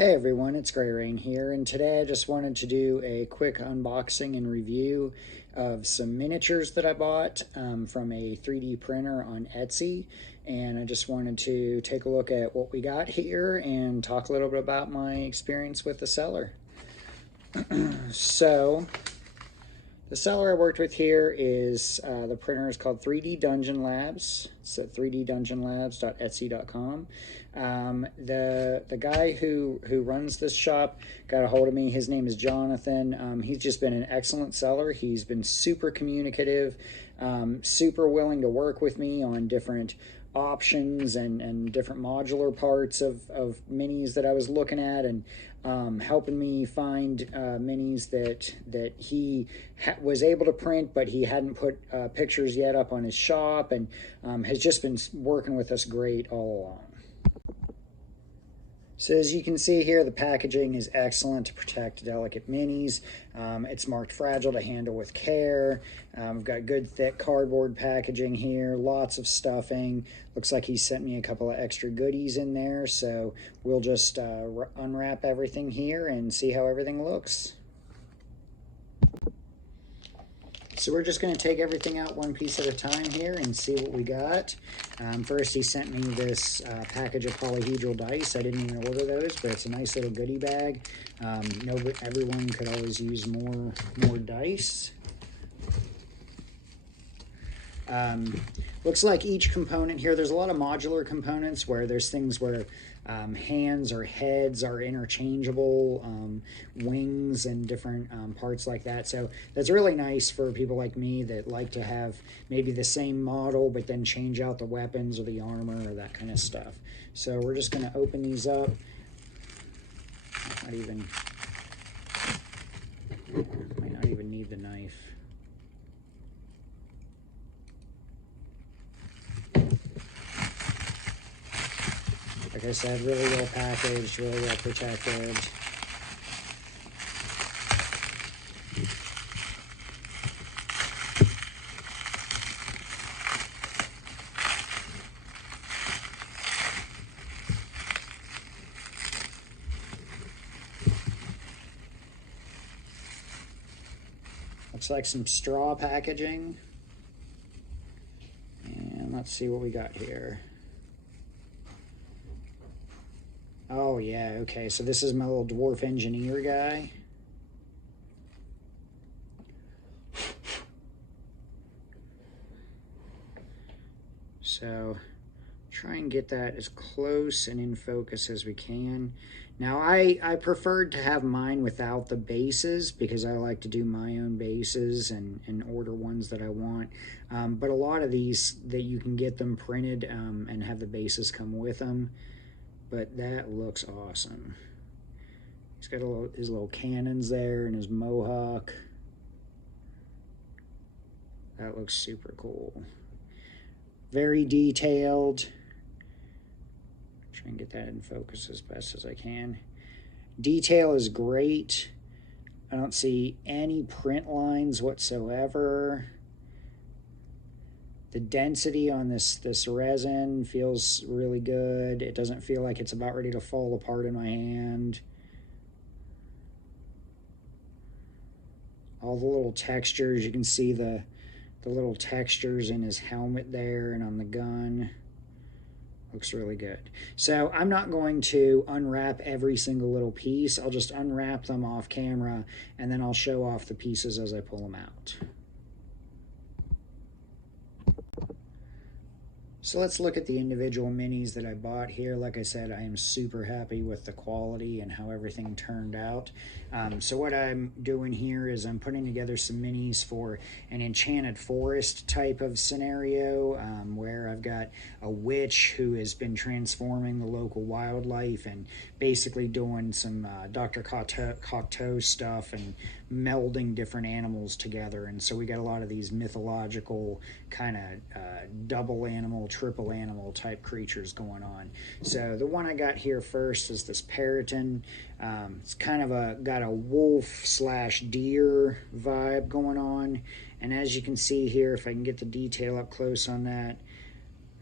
Hey everyone, it's Gray Rain here, and today I just wanted to do a quick unboxing and review of some miniatures that I bought from a 3D printer on Etsy. And I just wanted to take a look at what we got here and talk a little bit about my experience with the seller. So, the seller I worked with here is, the printer is called 3DDungeonLabs. It's at 3DDungeonLabs.etsy.com. The guy who runs this shop got a hold of me. His name is Jonathan. He's just been an excellent seller. He's been super communicative, super willing to work with me on different options and different modular parts of minis that I was looking at, and helping me find minis that he was able to print, but he hadn't put pictures yet up on his shop, and has just been working with us great all along. So as you can see here, the packaging is excellent to protect delicate minis. It's marked fragile to handle with care. We've got good thick cardboard packaging here, lots of stuffing. Looks like he sent me a couple of extra goodies in there, so we'll just unwrap everything here and see how everything looks. So we're just going to take everything out one piece at a time here and see what we got. First, he sent me this package of polyhedral dice. I didn't even order those, but it's a nice little goodie bag. Everyone could always use more dice. Looks like each component here, there's a lot of modular components where there's things where hands or heads are interchangeable, wings and different parts like that. So that's really nice for people like me that like to have maybe the same model but then change out the weapons or the armor or that kind of stuff. So we're just going to open these up. Might not even need the knife. Like I said, really well packaged, really well protected. Looks like some straw packaging. And let's see what we got here. Oh yeah, okay, so this is my little dwarf engineer guy. So try and get that as close and in focus as we can. Now I preferred to have mine without the bases because I like to do my own bases and order ones that I want. But a lot of these, that you can get them printed and have the bases come with them. But that looks awesome. He's got his little cannons there and his mohawk. That looks super cool. Very detailed. Try and get that in focus as best as I can. Detail is great. I don't see any print lines whatsoever. The density on this resin feels really good. It doesn't feel like it's about ready to fall apart in my hand. All the little textures, you can see the little textures in his helmet there and on the gun. Looks really good. So I'm not going to unwrap every single little piece. I'll just unwrap them off camera and then I'll show off the pieces as I pull them out. So let's look at the individual minis that I bought here. Like I said, I am super happy with the quality and how everything turned out. So what I'm doing here is I'm putting together some minis for an enchanted forest type of scenario, where I've got a witch who has been transforming the local wildlife and basically doing some Dr. Cocteau stuff and melding different animals together. And so we got a lot of these mythological kind of double animal, triple animal type creatures going on. So the one I got here first is this Periton. It's kind of got a wolf slash deer vibe going on. And as you can see here, if I can get the detail up close on that,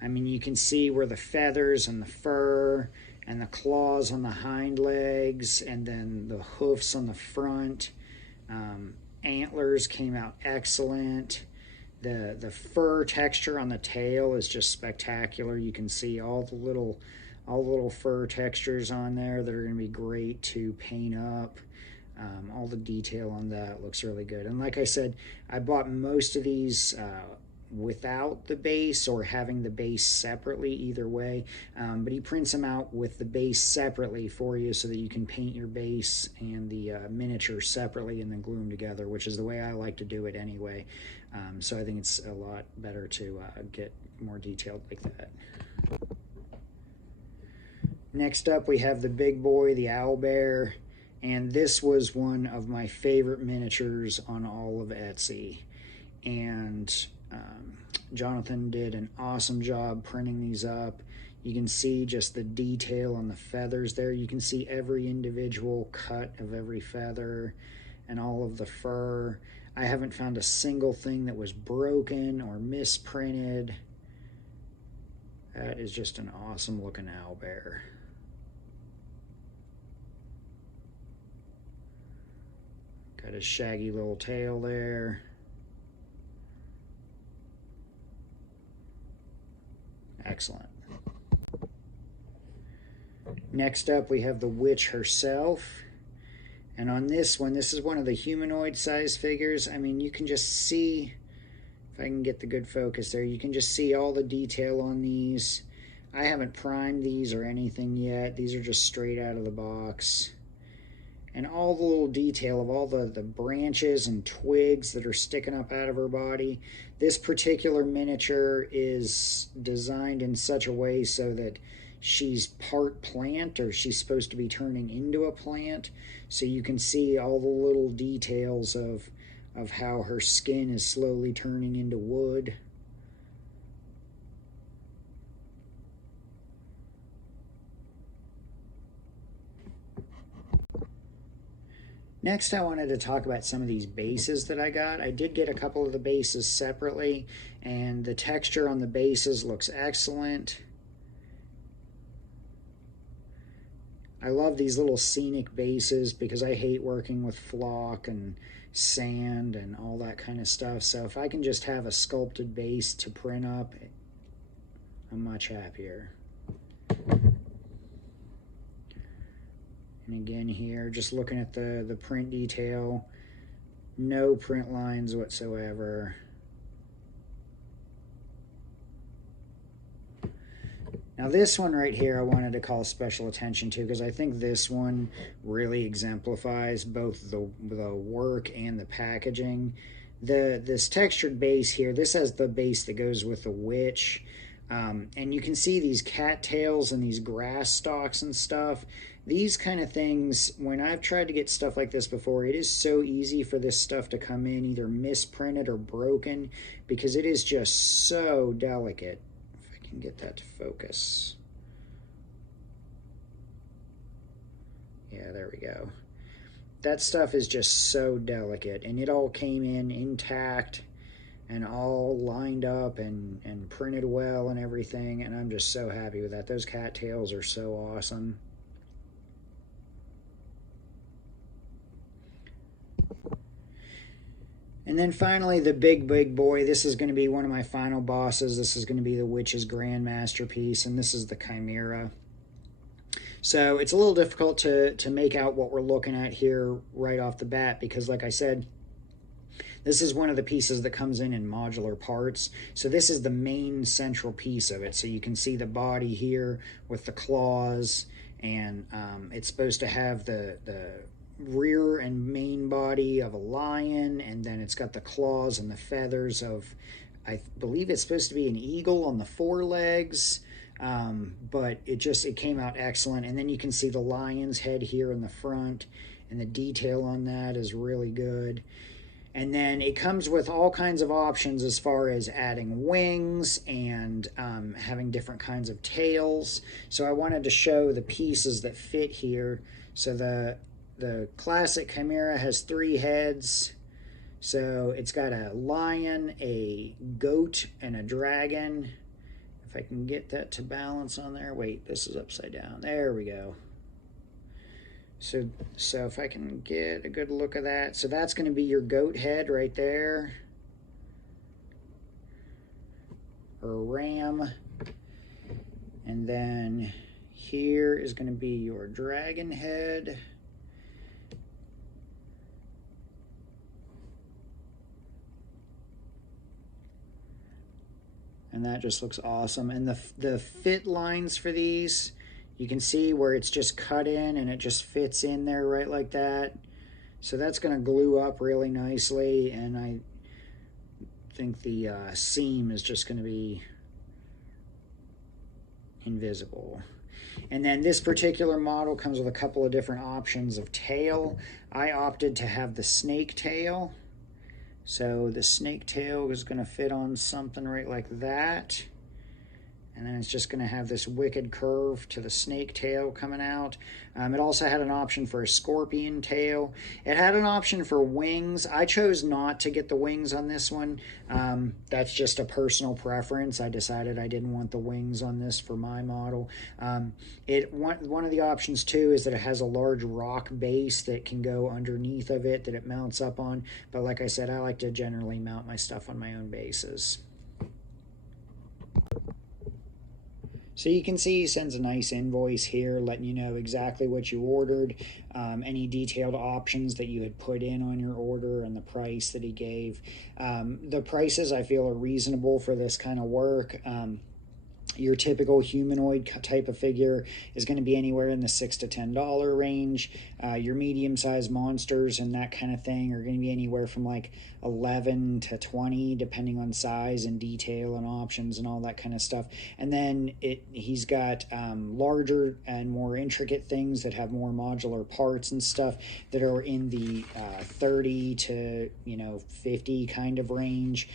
I mean, you can see where the feathers and the fur and the claws on the hind legs, and then the hoofs on the front. Antlers came out excellent. The fur texture on the tail is just spectacular. You can see all the little fur textures on there that are going to be great to paint up. All the detail on that looks really good. And like I said, I bought most of these without the base or having the base separately, either way. But he prints them out with the base separately for you so that you can paint your base and the miniature separately and then glue them together, which is the way I like to do it anyway. So I think it's a lot better to get more detailed like that. Next up, we have the big boy, the owlbear. And this was one of my favorite miniatures on all of Etsy. And Jonathan did an awesome job printing these up. You can see just the detail on the feathers there. You can see every individual cut of every feather and all of the fur. I haven't found a single thing that was broken or misprinted. That is just an awesome looking owlbear. Got his shaggy little tail there. Excellent. Next up, we have the witch herself. And on this one, this is one of the humanoid size figures. I mean, you can just see, if I can get the good focus there, you can just see all the detail on these. I haven't primed these or anything yet. These are just straight out of the box. And all the little detail of all the branches and twigs that are sticking up out of her body. This particular miniature is designed in such a way so that she's part plant, or she's supposed to be turning into a plant. So you can see all the little details of how her skin is slowly turning into wood. Next, I wanted to talk about some of these bases that I got. I did get a couple of the bases separately, and the texture on the bases looks excellent. I love these little scenic bases because I hate working with flock and sand and all that kind of stuff. So if I can just have a sculpted base to print up, I'm much happier. And again here, just looking at the print detail, no print lines whatsoever. Now this one right here I wanted to call special attention to because I think this one really exemplifies both the work and the packaging. This textured base here, this has the base that goes with the witch. And you can see these cattails and these grass stalks and stuff. These kind of things, when I've tried to get stuff like this before, it is so easy for this stuff to come in either misprinted or broken because it is just so delicate. If I can get that to focus. Yeah, there we go. That stuff is just so delicate, and it all came in intact and all lined up and printed well and everything, and I'm just so happy with that. Those cattails are so awesome. And then finally, the big boy. This is going to be one of my final bosses. This is going to be the Witch's Grand Masterpiece, and this is the Chimera. So it's a little difficult to make out what we're looking at here right off the bat because, like I said, this is one of the pieces that comes in modular parts. So this is the main central piece of it. So you can see the body here with the claws, and it's supposed to have the rear and main body of a lion, and then it's got the claws and the feathers of, I believe it's supposed to be an eagle on the forelegs. But it came out excellent. And then you can see the lion's head here in the front, and the detail on that is really good. And then it comes with all kinds of options as far as adding wings and having different kinds of tails. So I wanted to show the pieces that fit here. So the classic Chimera has 3 heads. So it's got a lion, a goat, and a dragon. If I can get that to balance on there. Wait, this is upside down. There we go. So if I can get a good look of that. So that's going to be your goat head right there. Or ram. And then here is going to be your dragon head. And that just looks awesome. And the fit lines for these, you can see where it's just cut in and it just fits in there right like that. So that's going to glue up really nicely, and I think the seam is just going to be invisible. And then this particular model comes with a couple of different options of tail. I opted to have the snake tail. So the snake tail is going to fit on something right like that. And then it's just going to have this wicked curve to the snake tail coming out. It also had an option for a scorpion tail. It had an option for wings. I chose not to get the wings on this one. That's just a personal preference. I decided I didn't want the wings on this for my model. One of the options too is that it has a large rock base that can go underneath of it that it mounts up on. But like I said, I like to generally mount my stuff on my own bases. So you can see he sends a nice invoice here letting you know exactly what you ordered, any detailed options that you had put in on your order, and the price that he gave. The prices I feel are reasonable for this kind of work. Your typical humanoid type of figure is going to be anywhere in the $6 to $10 range. Your medium-sized monsters and that kind of thing are going to be anywhere from like 11 to 20, depending on size and detail and options and all that kind of stuff. And then he's got larger and more intricate things that have more modular parts and stuff that are in the 30 to 50 kind of range.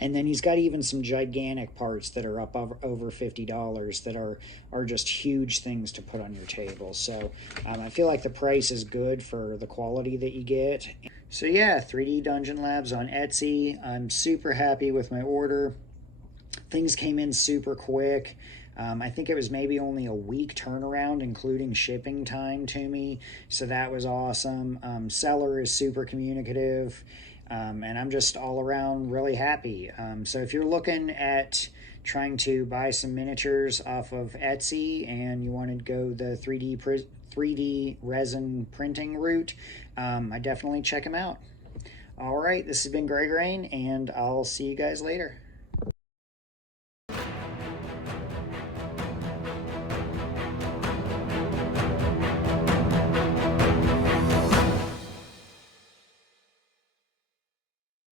And then he's got even some gigantic parts that are up over $50 that are just huge things to put on your table. So I feel like the price is good for the quality that you get. So yeah, 3D Dungeon Labs on Etsy. I'm super happy with my order. Things came in super quick. I think it was maybe only a week turnaround, including shipping time to me. So that was awesome. Seller is super communicative. And I'm just all around really happy. So if you're looking at trying to buy some miniatures off of Etsy and you want to go the 3D resin printing route, I definitely check them out. All right, this has been Greg Rain, and I'll see you guys later.